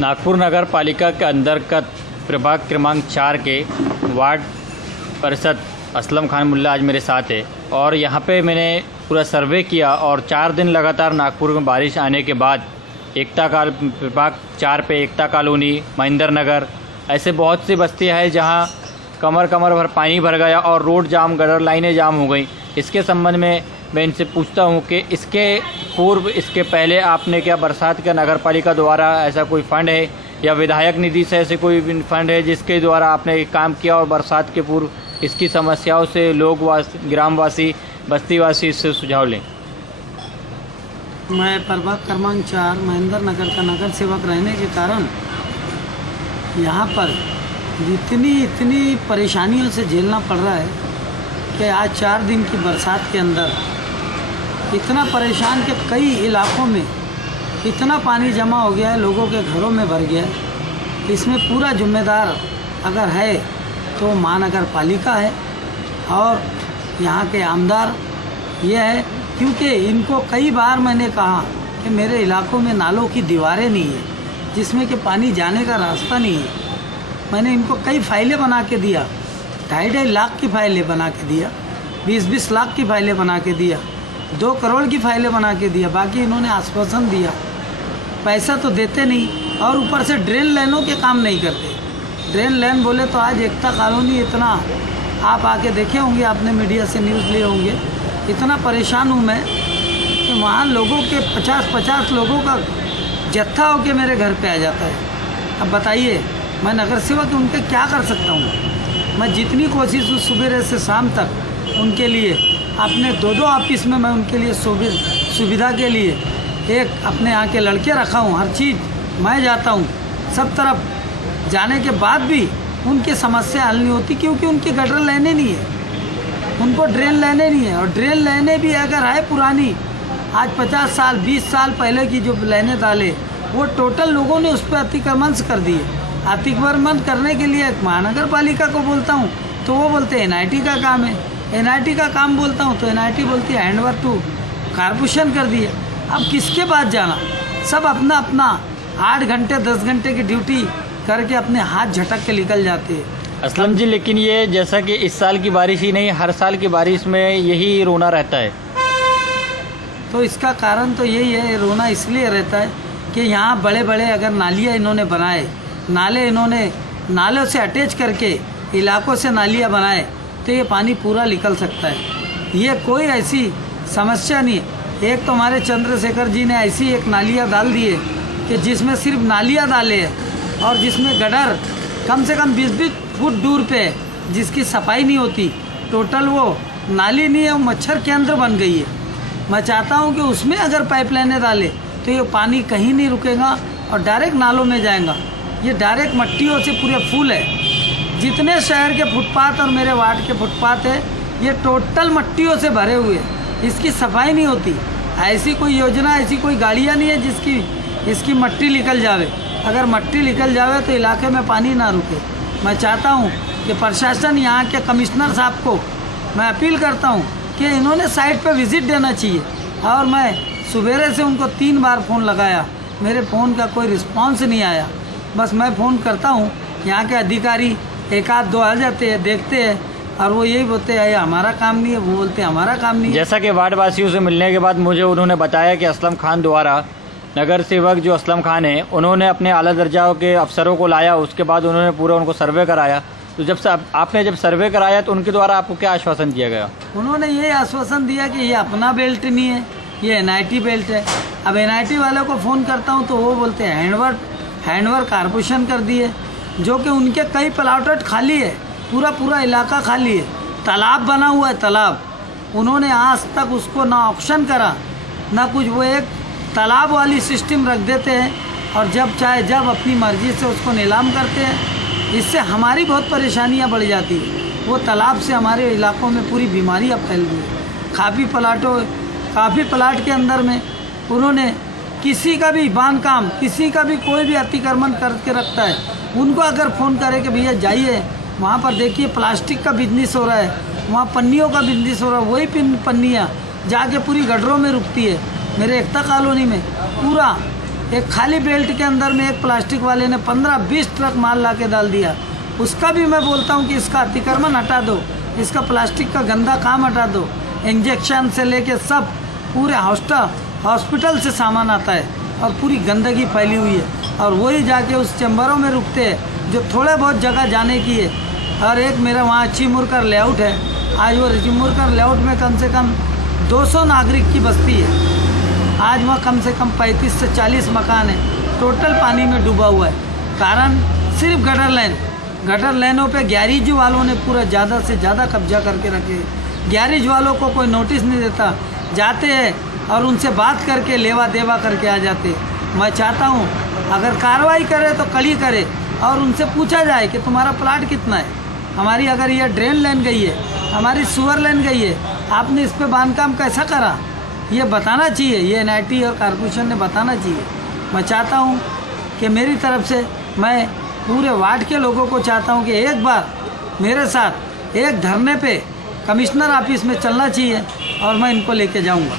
नागपुर नगर पालिका के अंतर्गत प्रभाग क्रमांक 4 के वार्ड परिषद असलम खान मुल्ला आज मेरे साथ है और यहाँ पे मैंने पूरा सर्वे किया और 4 दिन लगातार नागपुर में बारिश आने के बाद प्रभाग 4 पे एकता कॉलोनी, महेंद्र नगर ऐसे बहुत सी बस्तियाँ हैं जहाँ कमर भर पानी भर गया और रोड जाम, गटर लाइनें जाम हो गई। इसके संबंध में मैं इनसे पूछता हूँ कि इसके पूर्व, इसके पहले आपने क्या बरसात का नगर पालिका द्वारा ऐसा कोई फंड है या विधायक निधि से ऐसे कोई फंड है जिसके द्वारा आपने काम किया और बरसात के पूर्व इसकी समस्याओं से ग्रामवासी, बस्तीवासी इससे सुझाव लें? मैं प्रभाग क्रमांक 4 महेंद्र नगर का नगर सेवक रहने के कारण यहाँ पर इतनी परेशानियों से झेलना पड़ रहा है कि आज 4 दिन की बरसात के अंदर इतना परेशान कि कई इलाकों में इतना पानी जमा हो गया है, लोगों के घरों में भर गया है। इसमें पूरा जिम्मेदार अगर है तो महानगर पालिका है और यहाँ के आमदार ये है, क्योंकि इनको कई बार मैंने कहा कि मेरे इलाकों में नालों की दीवारें नहीं है जिसमें कि पानी जाने का रास्ता नहीं है। मैंने इनको कई फाइलें बना के दिया, 2.5 लाख की फाइलें बना के दिया, 20 लाख की फाइलें बना के दिया, 2 करोड़ की फाइलें बना के दिया। बाकी इन्होंने आश्वासन दिया, पैसा तो देते नहीं और ऊपर से ड्रेन लाइनों के काम नहीं करते। ड्रेन लाइन बोले तो आज एकता कॉलोनी इतना, आप आके देखे होंगे, आपने मीडिया से न्यूज़ लिए होंगे, इतना परेशान हूँ मैं कि वहाँ लोगों के 50 लोगों का जत्था होके मेरे घर पे आ जाता है। अब बताइए मैं नगर सेवक उनके क्या कर सकता हूँ? मैं जितनी कोशिश हूँ सुबह से शाम तक उनके लिए, अपने 2 ऑफिस में मैं उनके लिए सुविधा के लिए एक अपने यहाँ के लड़के रखा हूँ, हर चीज़ मैं जाता हूँ, सब तरफ जाने के बाद भी उनकी समस्या हल नहीं होती क्योंकि उनकी गटर लाइनें नहीं है, उनको ड्रेन लाइनें नहीं है। और ड्रेन लाइनें भी अगर है पुरानी, आज 50 साल 20 साल पहले की जो लाइनें डाले वो टोटल लोगों ने उस पर अतिक्रमण कर दिए। अतिक्रमण करने के लिए महानगर पालिका को बोलता हूँ तो वो बोलते हैं NIT का काम है, NIT का काम बोलता हूँ तो NIT बोलती है हैंडओवर टू कॉर्पोरेशन कर दिए। अब किसके पास जाना? सब अपना 8 घंटे 10 घंटे की ड्यूटी करके अपने हाथ झटक के निकल जाते हैं। असलम जी, लेकिन ये जैसा कि इस साल की बारिश ही नहीं, हर साल की बारिश में यही रोना रहता है। तो इसका कारण तो यही है, रोना इसलिए रहता है कि यहाँ बड़े अगर नालियाँ इन्होंने बनाए, नालों से अटैच करके इलाकों से नालियाँ बनाए तो ये पानी पूरा निकल सकता है। ये कोई ऐसी समस्या नहीं है। एक तो हमारे चंद्रशेखर जी ने ऐसी एक नालियाँ डाल दी है कि जिसमें सिर्फ नालियाँ डाले हैं और जिसमें गटर कम से कम 20 फुट दूर पे है, जिसकी सफाई नहीं होती। टोटल वो नाली नहीं है, वो मच्छर केंद्र बन गई है। मैं चाहता हूँ कि उसमें अगर पाइपलाइनें डाले तो ये पानी कहीं नहीं रुकेगा और डायरेक्ट नालों में जाएगा। ये डायरेक्ट मट्टियों से पूरे फुल है। जितने शहर के फुटपाथ और मेरे वार्ड के फुटपाथ है ये टोटल मट्टियों से भरे हुए हैं, इसकी सफाई नहीं होती। ऐसी कोई योजना, ऐसी कोई गाड़ियाँ नहीं है इसकी मट्टी निकल जावे। अगर मट्टी निकल जावे तो इलाके में पानी ना रुके। मैं चाहता हूँ कि प्रशासन, यहाँ के कमिश्नर साहब को मैं अपील करता हूँ कि इन्होंने साइट पर विज़िट देना चाहिए। और मैं सुबेरे से उनको 3 बार फ़ोन लगाया, मेरे फ़ोन का कोई रिस्पॉन्स नहीं आया। बस मैं फ़ोन करता हूँ, यहाँ के अधिकारी 1-2 आ जाते हैं, देखते हैं और वो यही बोलते हैं हमारा काम नहीं है, वो बोलते हैं हमारा काम नहीं है। जैसा कि वार्ड वासियों से मिलने के बाद मुझे उन्होंने बताया कि असलम खान द्वारा, नगर सेवक जो असलम खान है, उन्होंने अपने आला दर्जा के अफसरों को लाया, उसके बाद उन्होंने पूरा उनको सर्वे कराया। तो आपने जब सर्वे कराया तो उनके द्वारा आपको क्या आश्वासन दिया गया? उन्होंने ये आश्वासन दिया कि ये अपना बेल्ट नहीं है, ये NIT बेल्ट है। अब NIT वालों को फ़ोन करता हूँ तो वो बोलते हैं हैंडओवर कॉर्पोरेशन कर दिए, जो कि उनके कई प्लाट खाली है, पूरा इलाका खाली है। तालाब बना हुआ है, तालाब उन्होंने आज तक उसको ना ऑक्शन करा ना कुछ। वो एक तालाब वाली सिस्टम रख देते हैं और जब चाहे जब अपनी मर्जी से उसको नीलाम करते हैं। इससे हमारी बहुत परेशानियां बढ़ जाती हैं। वो तालाब से हमारे इलाकों में पूरी बीमारियां फैल गई हैं। काफ़ी प्लाट के अंदर में उन्होंने किसी का भी बांधकाम, किसी का भी कोई भी अतिक्रमण करके रखता है। उनको अगर फ़ोन करे कि भैया जाइए वहाँ पर देखिए प्लास्टिक का बिजनेस हो रहा है, वहाँ पन्नियों का बिजनेस हो रहा है, वही पन्नियाँ जाके पूरी गटरों में रुकती है। मेरे एकता कॉलोनी में पूरा एक खाली बेल्ट के अंदर में एक प्लास्टिक वाले ने 15-20 ट्रक माल ला के डाल दिया। उसका भी मैं बोलता हूँ कि इसका अतिक्रमण हटा दो, इसका प्लास्टिक का गंदा काम हटा दो। इंजेक्शन से लेके सब पूरे हॉस्पिटल से सामान आता है और पूरी गंदगी फैली हुई है, और वही जाके उस चैम्बरों में रुकते हैं जो थोड़े बहुत जगह जाने की है। और एक मेरा वहाँ चिमुरकर लेआउट है, आज वो चिमुरकर लेआउट में कम से कम 200 नागरिक की बस्ती है। आज वहाँ कम से कम 35 से 40 मकान है, टोटल पानी में डूबा हुआ है। कारण सिर्फ गटर लाइनों पे गैरेज वालों ने पूरा ज़्यादा से ज़्यादा कब्जा करके रखे। गैरेज वालों को कोई नोटिस नहीं देता, जाते हैं और उनसे बात करके लेवा देवा करके आ जाते। मैं चाहता हूँ अगर कार्रवाई करे तो कल ही करे और उनसे पूछा जाए कि तुम्हारा प्लाट कितना है। हमारी अगर ये ड्रेन लाइन गई है, हमारी सीवर लाइन गई है, आपने इस पर बांधकाम कैसा करा, ये बताना चाहिए। ये NIT और कॉर्पोरेशन ने बताना चाहिए। मैं चाहता हूँ कि मेरी तरफ से मैं पूरे वार्ड के लोगों को चाहता हूँ कि एक बार मेरे साथ एक धरने पे कमिश्नर ऑफिस में चलना चाहिए और मैं इनको लेके जाऊँगा।